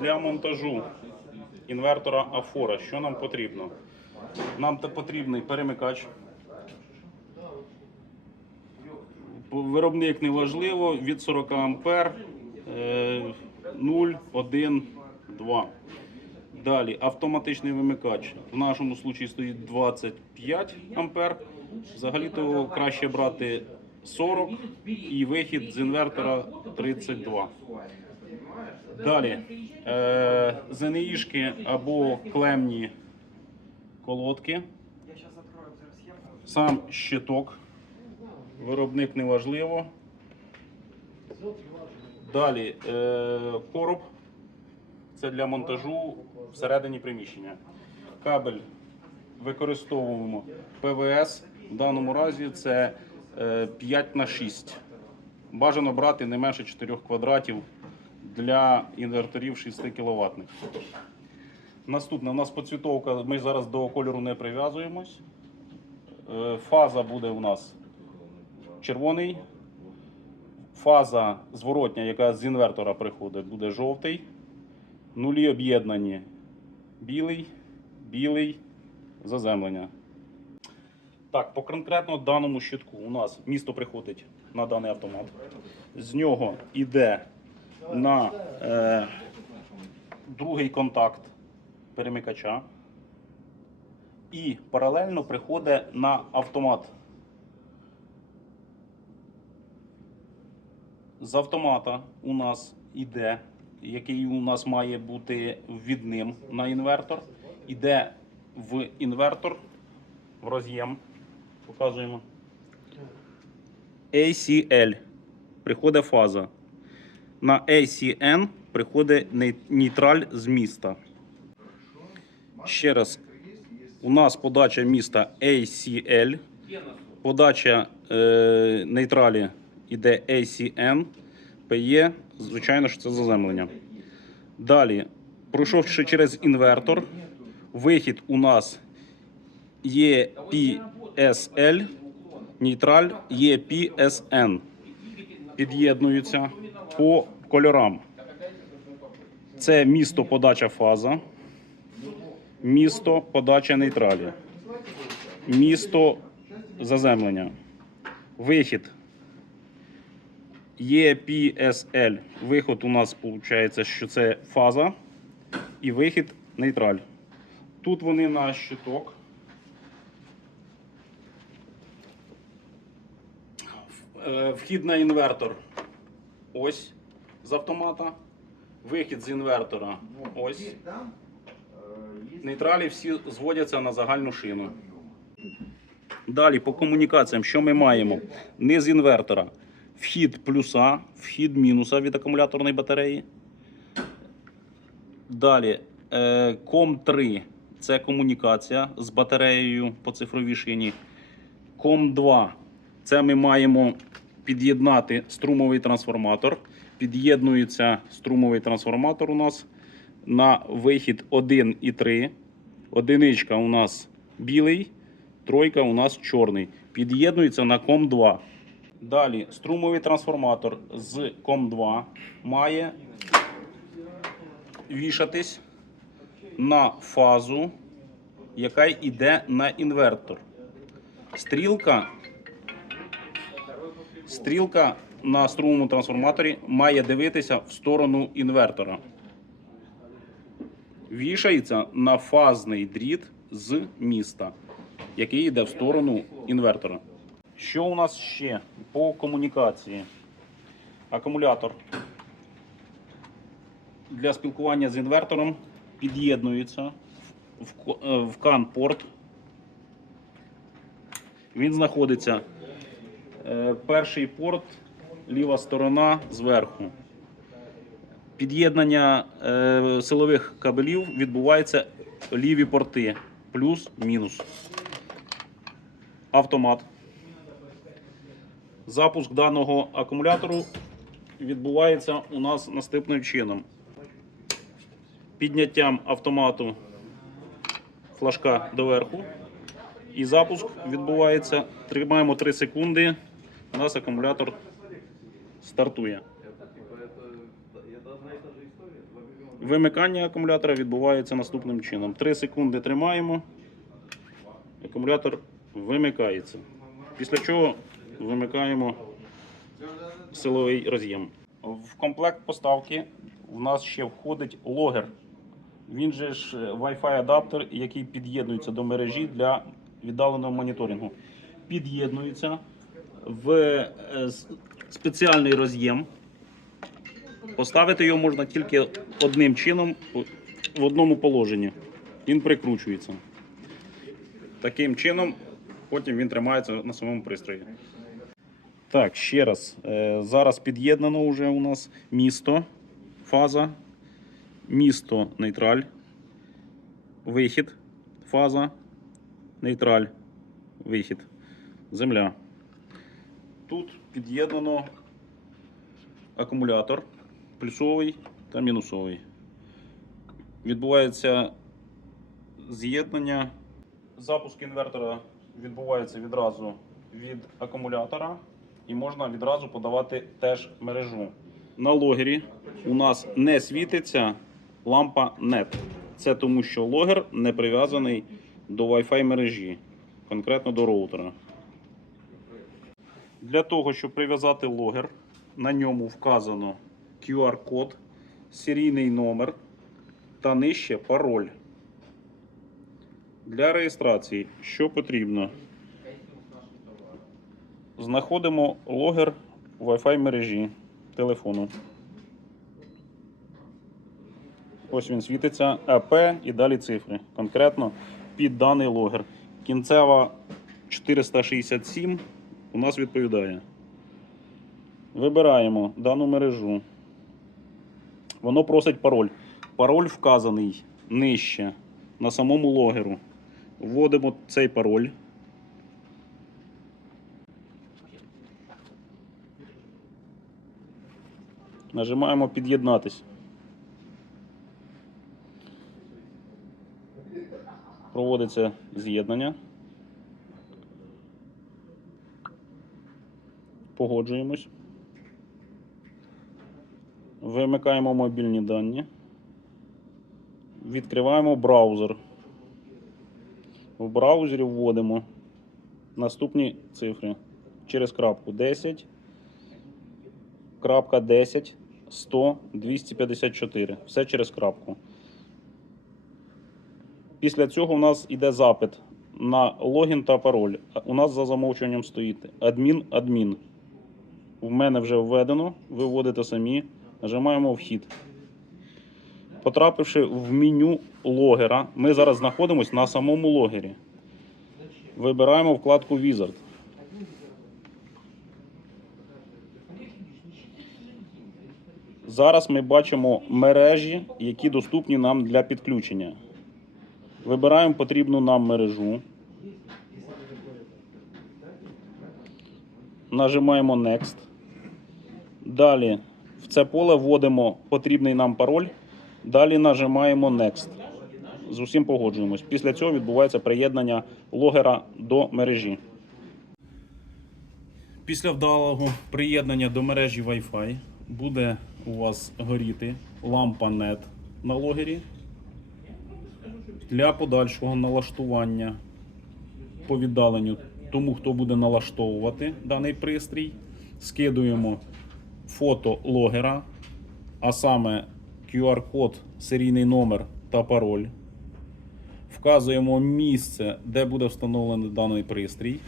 для монтажу інвертора Афора, що нам потрібно? Нам потрібний перемикач. Виробник не важливо, від 40 ампер, е, 0, 1, 2. Далі автоматичний вимикач. В нашому случаї стоїть 25 ампер. Взагалі-то краще брати 40 і вихід з інвертора 32. Далі е, ЗНІшки або клемні колодки. Сам щиток. Виробник неважливо. Далі е, короб. Це для монтажу всередині приміщення. Кабель використовуємо ПВС. В даному разі це е, 5 на 6. Бажано брати не менше 4 квадратів для інверторів 6 кВт. Наступне у нас поцвітовка. Ми зараз до кольору не прив'язуємось. Е, Фаза буде у нас червоний. Фаза зворотня, яка з інвертора приходить, буде жовтий. Нулі об'єднані білий, білий, заземлення. Так, по конкретно даному щитку у нас місто приходить на даний автомат. З нього йде на е, другий контакт перемикача. І паралельно приходить на автомат. З автомата у нас іде, який у нас має бути ввідним на інвертор, іде в інвертор в роз'єм. Показуємо. ACL. Приходить фаза. На ACN приходить нейтраль з міста. Ще раз. У нас подача міста ACL. Подача е, нейтралі іде ACN, PE, звичайно, що це заземлення. Далі, пройшовши через інвертор, вихід у нас є PSL, нейтраль є PSN. Під'єднуються по кольорам. Це місто подача фаза, місто подача нейтралі, місто заземлення. Вихід EPSL. Виход у нас виходить, що це фаза і вихід нейтраль. Тут вони на щиток. Е, Вхід на інвертор. Ось з автомата. Вихід з інвертора. Ось. Нейтралі всі зводяться на загальну шину. Далі по комунікаціям, що ми маємо? Низ інвертора. Вхід плюса, вхід мінуса від акумуляторної батареї. Далі е, COM3 це комунікація з батареєю по цифровій шині. COM2 це ми маємо під'єднати струмовий трансформатор. Під'єднується струмовий трансформатор у нас на вихід 1 і 3. Одиничка у нас білий, тройка у нас чорний. Під'єднується на COM2. Далі струмовий трансформатор з COM2 має вішатись на фазу, яка йде на інвертор. Стрілка, стрілка на струмовому трансформаторі має дивитися в сторону інвертора. Вішається на фазний дріт з міста, який йде в сторону інвертора. Що у нас ще по комунікації? Акумулятор для спілкування з інвертором під'єднується в, ко- е. Він знаходиться перший порт, ліва сторона зверху. Під'єднання е, силових кабелів відбувається ліві порти плюс-мінус. Автомат. Запуск даного акумулятору відбувається у нас наступним чином. Підняттям автомату флажка доверху. І запуск відбувається. Тримаємо 3 секунди. У нас акумулятор стартує. Вимикання акумулятора відбувається наступним чином. 3 секунди тримаємо, акумулятор вимикається. Після чого вимикаємо силовий роз'єм. В комплект поставки в нас ще входить логер. Він же ж е, Wi-Fi адаптер, який під'єднується до мережі для віддаленого моніторингу. Під'єднується в е, спеціальний роз'єм. Поставити його можна тільки одним чином в одному положенні. Він прикручується. Таким чином, потім він тримається на самому пристрої. Так, ще раз. Е, Зараз під'єднано вже у нас місто, фаза, місто, нейтраль, вихід, фаза, нейтраль, вихід, земля. Тут під'єднано акумулятор плюсовий та мінусовий. Відбувається з'єднання. Запуск інвертора відбувається відразу від акумулятора і можна відразу подавати теж мережу. На логері у нас не світиться лампа NET. Це тому, що логер не прив'язаний до Wi-Fi мережі, конкретно до роутера. Для того, щоб прив'язати логер, на ньому вказано QR-код, серійний номер та нижче пароль. Для реєстрації що потрібно? Знаходимо логер Wi-Fi мережі телефону. Ось він світиться АП і далі цифри. Конкретно під даний логер. Кінцева 467 у нас відповідає. Вибираємо дану мережу. Воно просить пароль. Пароль вказаний нижче на самому логеру. Вводимо цей пароль. Нажимаємо під'єднатись. Проводиться з'єднання. Погоджуємось. Вимикаємо мобільні дані. Відкриваємо браузер. В браузері вводимо наступні цифри через крапку 10, крапка 10, 100, 254. Все через крапку. Після цього у нас йде запит на логін та пароль. У нас за замовчуванням стоїть адмін адмін. В мене вже введено, ви вводите самі, нажимаємо вхід. Потрапивши в меню логера, ми зараз знаходимося на самому логері. Вибираємо вкладку Wizard. Зараз ми бачимо мережі, які доступні нам для підключення. Вибираємо потрібну нам мережу. Нажимаємо Next. Далі в це поле вводимо потрібний нам пароль. Далі нажимаємо Next. З усім погоджуємось. Після цього відбувається приєднання логера до мережі. Після вдалого приєднання до мережі Wi-Fi буде у вас горіти лампа LED на логері. Для подальшого налаштування по віддаленню тому, хто буде налаштовувати даний пристрій, скидуємо фото логера, а саме QR-код, серійний номер та пароль. Вказуємо місце, де буде встановлений даний пристрій.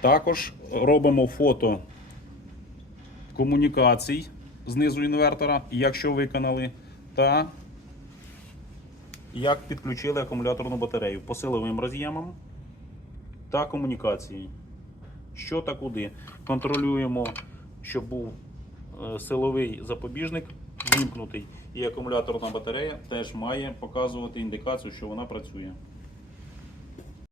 Також робимо фото комунікацій знизу інвертора, якщо виконали, та як підключили акумуляторну батарею по силовим роз'ємам та комунікації. Що та куди. Контролюємо, щоб був е, силовий запобіжник вімкнутий, і акумуляторна батарея теж має показувати індикацію, що вона працює.